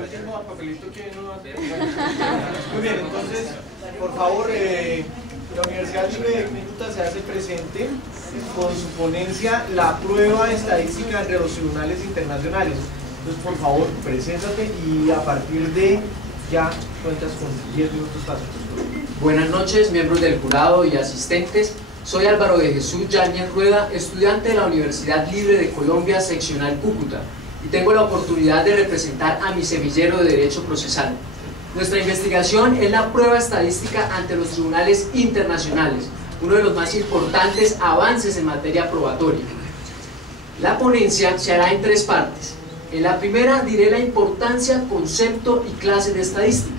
último papelito que no hace. Muy bien, entonces, por favor, la Universidad Libre de Cúcuta se hace presente con su ponencia La prueba estadística entre los tribunales internacionales. Entonces, por favor, preséntate y a partir de ya cuentas con 10 minutos para tu. Buenas noches, miembros del jurado y asistentes. Soy Álvaro de Jesús Yáñez Rueda, estudiante de la Universidad Libre de Colombia, seccional Cúcuta, y tengo la oportunidad de representar a mi semillero de Derecho Procesal. Nuestra investigación es la prueba estadística ante los tribunales internacionales, uno de los más importantes avances en materia probatoria. La ponencia se hará en 3 partes. En la primera diré la importancia, concepto y clase de estadística.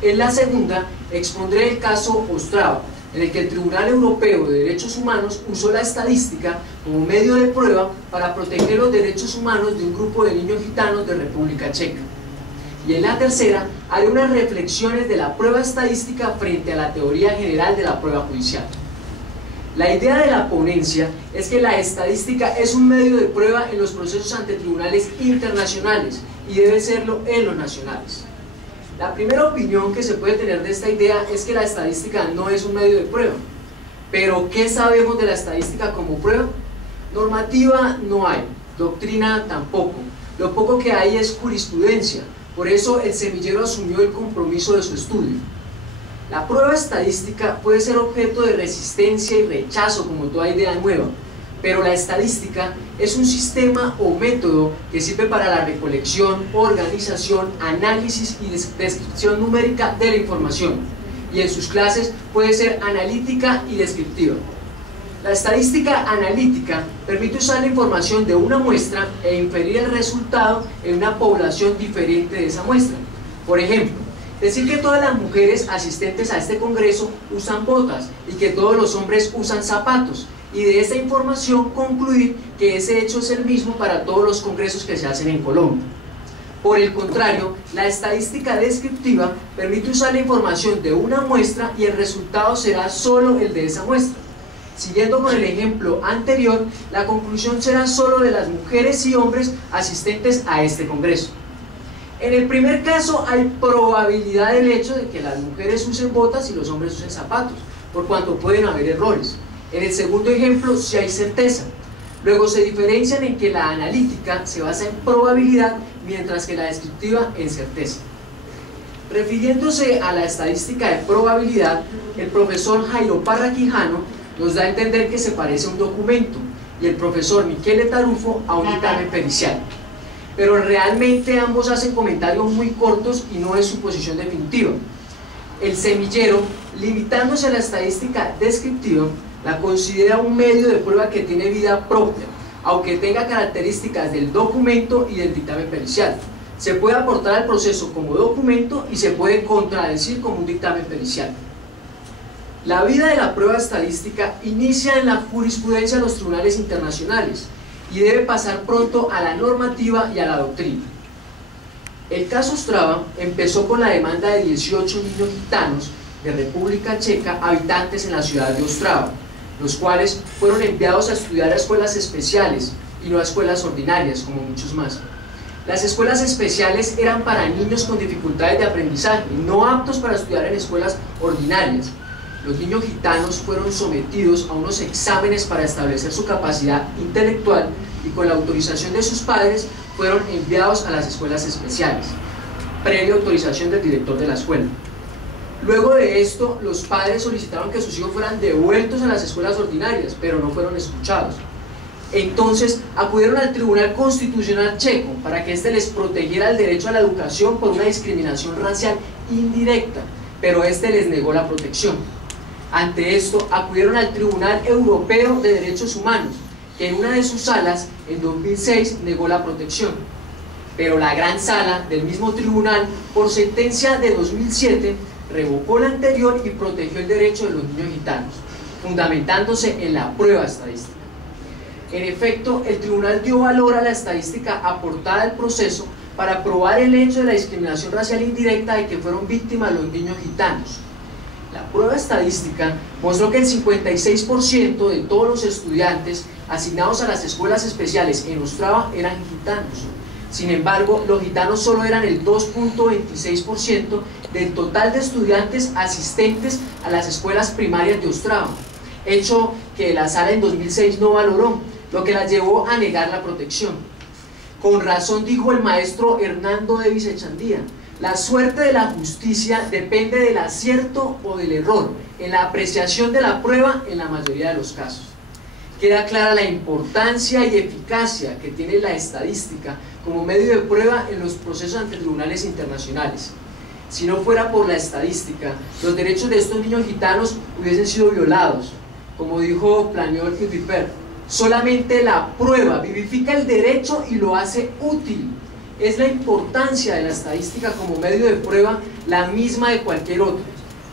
En la segunda expondré el caso Ostrava, en el que el Tribunal Europeo de Derechos Humanos usó la estadística como medio de prueba para proteger los derechos humanos de un grupo de niños gitanos de República Checa. Y en la tercera haré unas reflexiones de la prueba estadística frente a la teoría general de la prueba judicial. La idea de la ponencia es que la estadística es un medio de prueba en los procesos ante tribunales internacionales y debe serlo en los nacionales. La primera opinión que se puede tener de esta idea es que la estadística no es un medio de prueba. Pero, ¿qué sabemos de la estadística como prueba? Normativa no hay, doctrina tampoco. Lo poco que hay es jurisprudencia, por eso el semillero asumió el compromiso de su estudio. La prueba estadística puede ser objeto de resistencia y rechazo como toda idea nueva, pero la estadística es un sistema o método que sirve para la recolección, organización, análisis y descripción numérica de la información, y en sus clases puede ser analítica y descriptiva. La estadística analítica permite usar la información de una muestra e inferir el resultado en una población diferente de esa muestra. Por ejemplo, decir que todas las mujeres asistentes a este congreso usan botas y que todos los hombres usan zapatos, y de esta información concluir que ese hecho es el mismo para todos los congresos que se hacen en Colombia. Por el contrario, la estadística descriptiva permite usar la información de una muestra y el resultado será solo el de esa muestra. Siguiendo con el ejemplo anterior, la conclusión será solo de las mujeres y hombres asistentes a este congreso. En el primer caso hay probabilidad del hecho de que las mujeres usen botas y los hombres usen zapatos, por cuanto pueden haber errores. En el segundo ejemplo sí hay certeza. Luego se diferencian en que la analítica se basa en probabilidad, mientras que la descriptiva en certeza. Refiriéndose a la estadística de probabilidad, el profesor Jairo Parra Quijano nos da a entender que se parece a un documento y el profesor Michele Tarufo a un dictamen pericial. Pero realmente ambos hacen comentarios muy cortos y no es su posición definitiva. El semillero, limitándose a la estadística descriptiva, la considera un medio de prueba que tiene vida propia, aunque tenga características del documento y del dictamen pericial. Se puede aportar al proceso como documento y se puede contradecir como un dictamen pericial. La vida de la prueba estadística inicia en la jurisprudencia de los tribunales internacionales y debe pasar pronto a la normativa y a la doctrina. El caso Ostrava empezó con la demanda de 18 niños gitanos de República Checa habitantes en la ciudad de Ostrava, los cuales fueron enviados a estudiar a escuelas especiales y no a escuelas ordinarias como muchos más. Las escuelas especiales eran para niños con dificultades de aprendizaje, no aptos para estudiar en escuelas ordinarias. Los niños gitanos fueron sometidos a unos exámenes para establecer su capacidad intelectual y con la autorización de sus padres fueron enviados a las escuelas especiales, previa autorización del director de la escuela. Luego de esto, los padres solicitaron que sus hijos fueran devueltos a las escuelas ordinarias, pero no fueron escuchados. Entonces acudieron al Tribunal Constitucional Checo para que éste les protegiera el derecho a la educación por una discriminación racial indirecta, pero éste les negó la protección. Ante esto, acudieron al Tribunal Europeo de Derechos Humanos, que en una de sus salas, en 2006, negó la protección. Pero la gran sala del mismo tribunal, por sentencia de 2007, revocó la anterior y protegió el derecho de los niños gitanos, fundamentándose en la prueba estadística. En efecto, el tribunal dio valor a la estadística aportada al proceso para probar el hecho de la discriminación racial indirecta de que fueron víctimas los niños gitanos. La prueba estadística mostró que el 56% de todos los estudiantes asignados a las escuelas especiales en Ostrava eran gitanos, Sin embargo, los gitanos solo eran el 2.26% del total de estudiantes asistentes a las escuelas primarias de Ostrava, hecho que la sala en 2006 no valoró, lo que la llevó a negar la protección. Con razón dijo el maestro Hernando Davis Echandía: la suerte de la justicia depende del acierto o del error en la apreciación de la prueba en la mayoría de los casos. Queda clara la importancia y eficacia que tiene la estadística como medio de prueba en los procesos ante tribunales internacionales. Si no fuera por la estadística, los derechos de estos niños gitanos hubiesen sido violados. Como dijo Planiol y Ripper, solamente la prueba vivifica el derecho y lo hace útil. Es la importancia de la estadística como medio de prueba la misma de cualquier otro,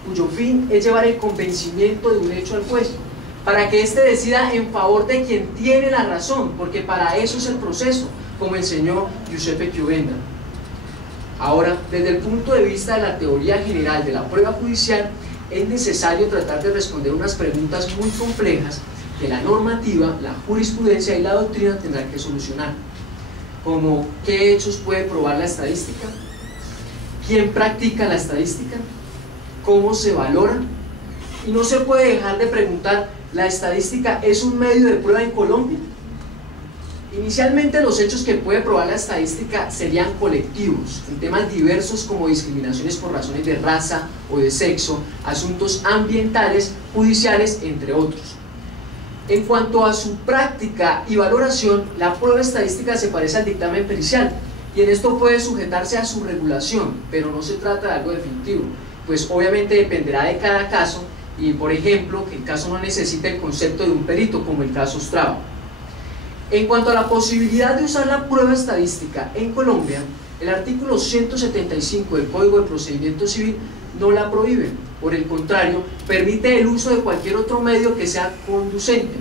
cuyo fin es llevar el convencimiento de un hecho al juez, para que éste decida en favor de quien tiene la razón, porque para eso es el proceso, como enseñó Giuseppe Chiovenda. Ahora, desde el punto de vista de la teoría general de la prueba judicial, es necesario tratar de responder unas preguntas muy complejas que la normativa, la jurisprudencia y la doctrina tendrán que solucionar, como ¿qué hechos puede probar la estadística? ¿Quién practica la estadística? ¿Cómo se valora? Y no se puede dejar de preguntar, ¿la estadística es un medio de prueba en Colombia? Inicialmente los hechos que puede probar la estadística serían colectivos, en temas diversos como discriminaciones por razones de raza o de sexo, asuntos ambientales, judiciales, entre otros. En cuanto a su práctica y valoración, la prueba estadística se parece al dictamen pericial, y en esto puede sujetarse a su regulación, pero no se trata de algo definitivo, pues obviamente dependerá de cada caso, y por ejemplo, que el caso no necesita el concepto de un perito, como el caso Ostrava. En cuanto a la posibilidad de usar la prueba estadística en Colombia, el artículo 175 del Código de Procedimiento Civil no la prohíbe. Por el contrario, permite el uso de cualquier otro medio que sea conducente,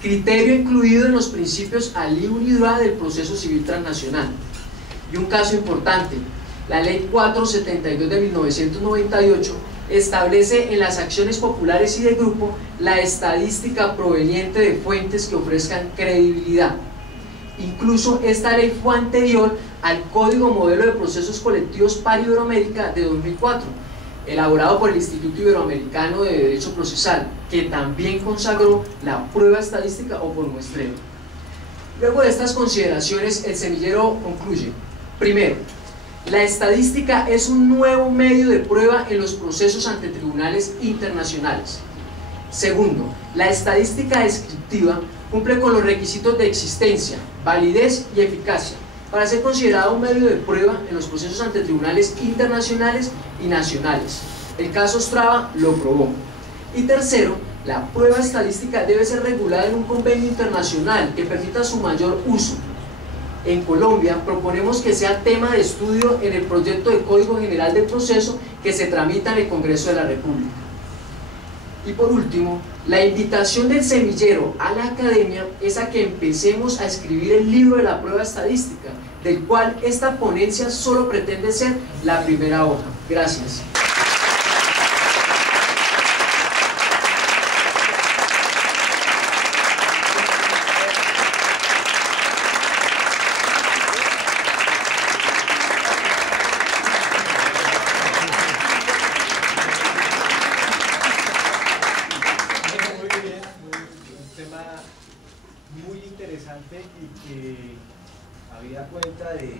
criterio incluido en los principios al libra del proceso civil transnacional. Y un caso importante, la Ley 472 de 1998 establece en las acciones populares y de grupo la estadística proveniente de fuentes que ofrezcan credibilidad. Incluso esta ley fue anterior al Código Modelo de Procesos Colectivos Par Iberoamérica de 2004, elaborado por el Instituto Iberoamericano de Derecho Procesal, que también consagró la prueba estadística o por muestreo. Luego de estas consideraciones, el semillero concluye: primero, la estadística es un nuevo medio de prueba en los procesos ante tribunales internacionales. Segundo, la estadística descriptiva cumple con los requisitos de existencia, validez y eficacia para ser considerada un medio de prueba en los procesos ante tribunales internacionales y nacionales. El caso Ostrava lo probó. Y tercero, la prueba estadística debe ser regulada en un convenio internacional que permita su mayor uso. En Colombia proponemos que sea tema de estudio en el proyecto de Código General del Proceso que se tramita en el Congreso de la República. Y por último, la invitación del semillero a la academia es a que empecemos a escribir el libro de la prueba estadística, del cual esta ponencia solo pretende ser la primera hoja. Gracias. Y que habida cuenta de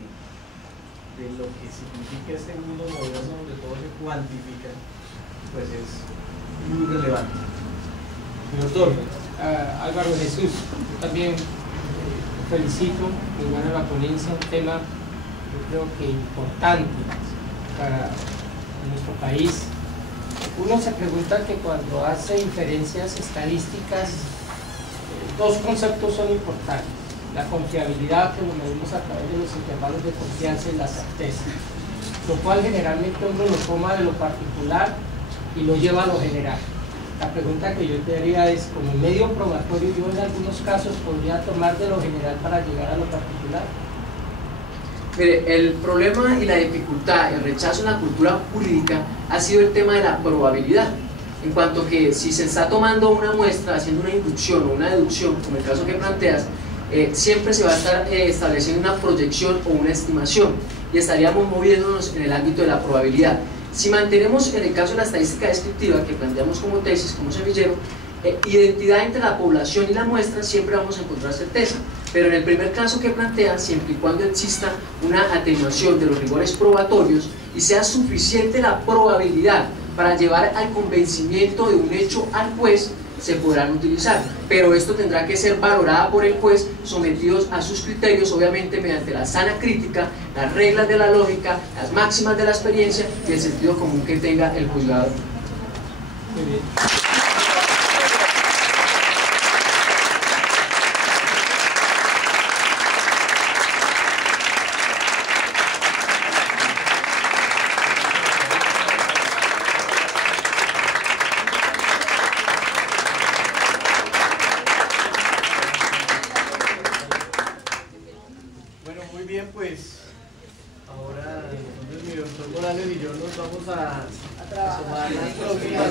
lo que significa este mundo moderno donde todo se cuantifica, pues es muy relevante. Doctor. Álvaro Jesús, yo también felicito, muy buena la ponencia, un tema yo creo que importante para nuestro país. Uno se pregunta que cuando hace inferencias estadísticas, dos conceptos son importantes: la confiabilidad, que lo medimos a través de los intervalos de confianza, y la certeza, lo cual generalmente uno lo toma de lo particular y lo lleva a lo general. La pregunta que yo te haría es, como medio probatorio, yo en algunos casos podría tomar de lo general para llegar a lo particular. Mire, el problema y la dificultad, el rechazo en la cultura jurídica ha sido el tema de la probabilidad, en cuanto que si se está tomando una muestra, haciendo una inducción o una deducción, como el caso que planteas, siempre se va a estar estableciendo una proyección o una estimación y estaríamos moviéndonos en el ámbito de la probabilidad. Si mantenemos en el caso de la estadística descriptiva que planteamos como tesis, como semillero, identidad entre la población y la muestra, siempre vamos a encontrar certeza, pero en el primer caso que plantea, siempre y cuando exista una atenuación de los rigores probatorios y sea suficiente la probabilidad para llevar al convencimiento de un hecho al juez, se podrán utilizar, pero esto tendrá que ser valorada por el juez, sometidos a sus criterios, obviamente mediante la sana crítica, las reglas de la lógica, las máximas de la experiencia y el sentido común que tenga el juzgado. Muy bien. Muy bien, pues ahora entonces mi doctor Morales y yo nos vamos a tomar las próximas